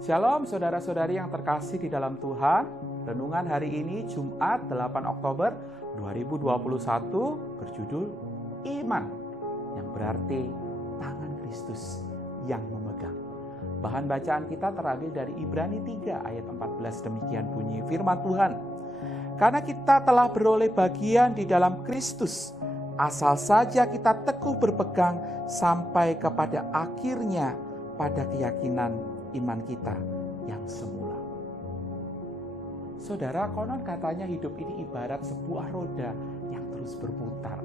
Shalom saudara-saudari yang terkasih di dalam Tuhan. Renungan hari ini Jumat 8 Oktober 2021 berjudul Iman, yang berarti tangan Kristus yang memegang. Bahan bacaan kita terambil dari Ibrani 3 ayat 14, demikian bunyi firman Tuhan. Karena kita telah beroleh bagian di dalam Kristus, asal saja kita teguh berpegang sampai kepada akhirnya pada keyakinan iman kita yang semula. Saudara, konon katanya hidup ini ibarat sebuah roda yang terus berputar.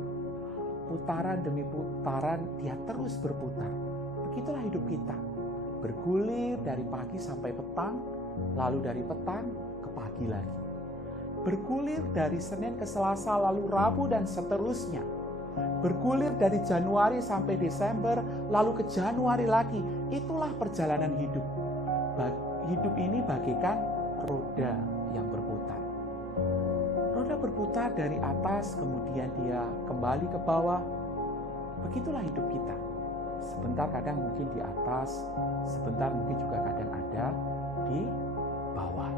Putaran demi putaran dia terus berputar. Begitulah hidup kita. Bergulir dari pagi sampai petang, lalu dari petang ke pagi lagi. Bergulir dari Senin ke Selasa, lalu Rabu dan seterusnya. Bergulir dari Januari sampai Desember, lalu ke Januari lagi. Itulah perjalanan hidup. Hidup ini bagaikan roda yang berputar. Roda berputar dari atas, kemudian dia kembali ke bawah. Begitulah hidup kita. Sebentar kadang mungkin di atas, sebentar mungkin juga kadang ada di bawah.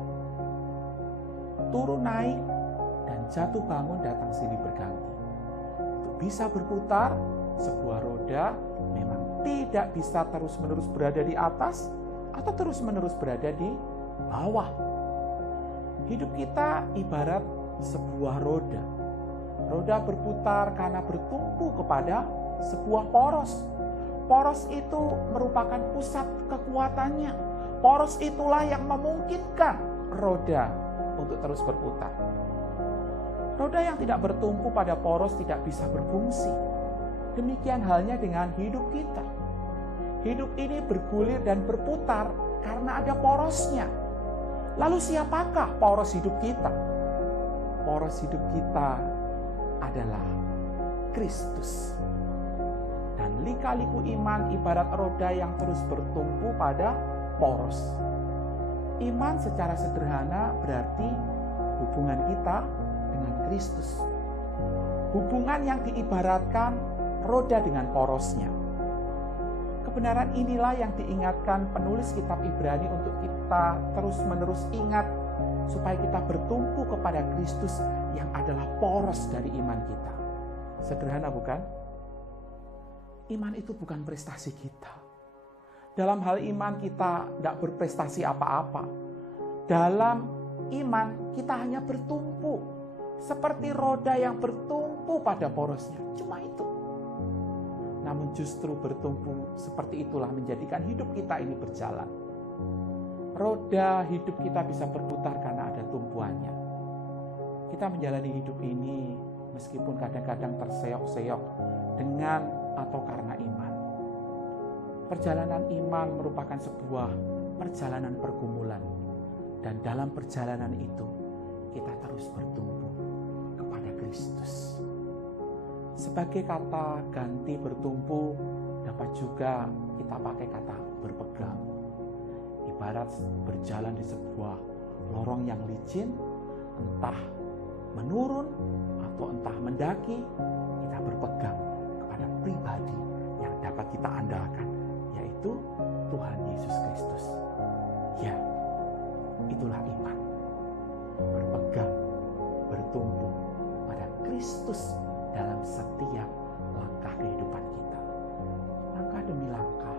Turun naik dan jatuh bangun datang silih berganti. Untuk bisa berputar, sebuah roda memang tidak bisa terus-menerus berada di atas atau terus-menerus berada di bawah. Hidup kita ibarat sebuah roda. Roda berputar karena bertumpu kepada sebuah poros. Poros itu merupakan pusat kekuatannya. Poros itulah yang memungkinkan roda untuk terus berputar. Roda yang tidak bertumpu pada poros tidak bisa berfungsi. Demikian halnya dengan hidup kita. Hidup ini bergulir dan berputar karena ada porosnya. Lalu siapakah poros hidup kita? Poros hidup kita adalah Kristus. Dan lika-liku iman ibarat roda yang terus bertumpu pada poros. Iman secara sederhana berarti hubungan kita dengan Kristus. Hubungan yang diibaratkan roda dengan porosnya. Kebenaran inilah yang diingatkan penulis kitab Ibrani untuk kita terus-menerus ingat supaya kita bertumpu kepada Kristus yang adalah poros dari iman kita. Sederhana bukan? Iman itu bukan prestasi kita. Dalam hal iman kita tidak berprestasi apa-apa. Dalam iman kita hanya bertumpu seperti roda yang bertumpu pada porosnya. Cuma itu. Namun justru bertumpu seperti itulah menjadikan hidup kita ini berjalan. Roda hidup kita bisa berputar karena ada tumpuannya. Kita menjalani hidup ini meskipun kadang-kadang terseok-seok dengan atau karena iman. Perjalanan iman merupakan sebuah perjalanan pergumulan. Dan dalam perjalanan itu kita terus bertumpu kepada Kristus. Sebagai kata ganti bertumpu, dapat juga kita pakai kata berpegang. Ibarat berjalan di sebuah lorong yang licin, entah menurun atau entah mendaki, kita berpegang kepada pribadi yang dapat kita andalkan, yaitu Tuhan Yesus Kristus. Ya, itulah iman. Berpegang, bertumpu pada Kristus dalam setiap langkah kehidupan kita. Langkah demi langkah,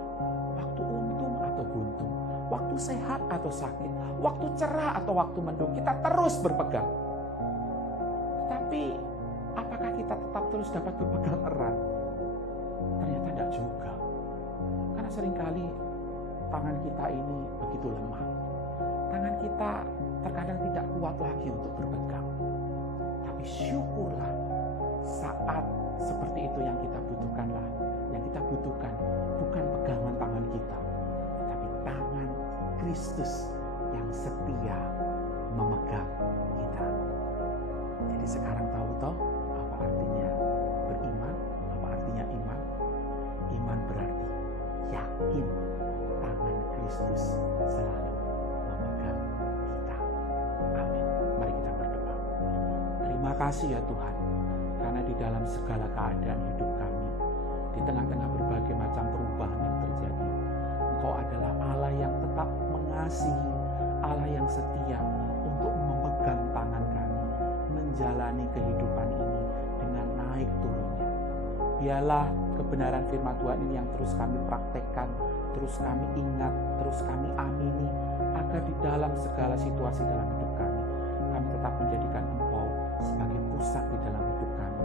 waktu untung atau buntung, waktu sehat atau sakit, waktu cerah atau waktu mendung, kita terus berpegang. Tapi apakah kita tetap terus dapat berpegang erat? Ternyata tidak juga. Karena seringkali tangan kita ini begitu lemah. Tangan kita terkadang tidak kuat lagi untuk berpegang. Tapi syukurlah, saat seperti itu yang kita butuhkanlah. Yang kita butuhkan bukan pegangan tangan kita, tapi tangan Kristus yang setia memegang kita. Jadi sekarang tahu toh apa artinya beriman, apa artinya iman? Iman berarti yakin tangan Kristus selalu memegang kita. Amin. Mari kita berdoa. Terima kasih ya Tuhan, karena di dalam segala keadaan hidup kami, di tengah-tengah berbagai macam perubahan yang terjadi, Engkau adalah Allah yang tetap tetap mengasihi, Allah yang setia untuk memegang tangan kami, menjalani kehidupan ini dengan naik turunnya. Biarlah kebenaran firman Tuhan ini yang terus kami praktekkan, terus kami ingat, terus kami amini, agar di dalam segala situasi dalam hidup kami tetap menjadikan Engkau sebagai pusat di dalam hidup kami.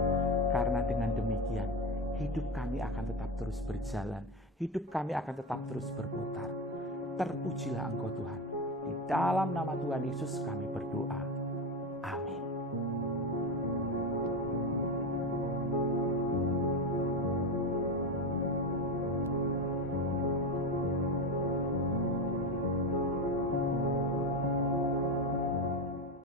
Karena dengan demikian, hidup kami akan tetap terus berjalan, hidup kami akan tetap terus berputar. Terpujilah Engkau Tuhan. Di dalam nama Tuhan Yesus kami berdoa.